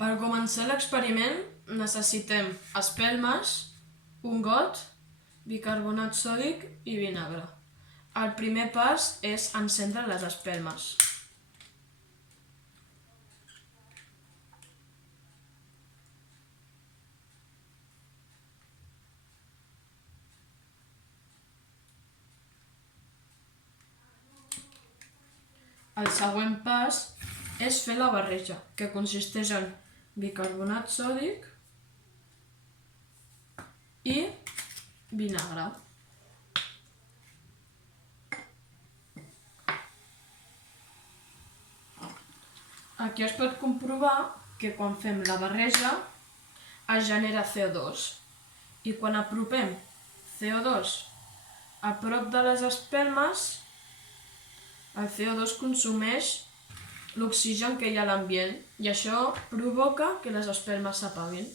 Per començar l'experiment necessitem espelmes, un got, bicarbonat sòdic i vinagre. El primer pas és encendre les espelmes. El següent pas és fer la barreja, que consisteix en bicarbonat sòdic i vinagre. Aquí es pot comprovar que quan fem la barreja es genera CO2 i quan apropem CO2 a prop de les espelmes, el CO2 consumeix l'oxigen que hi ha a l'ambient i això provoca que les espelmes s'apaguin.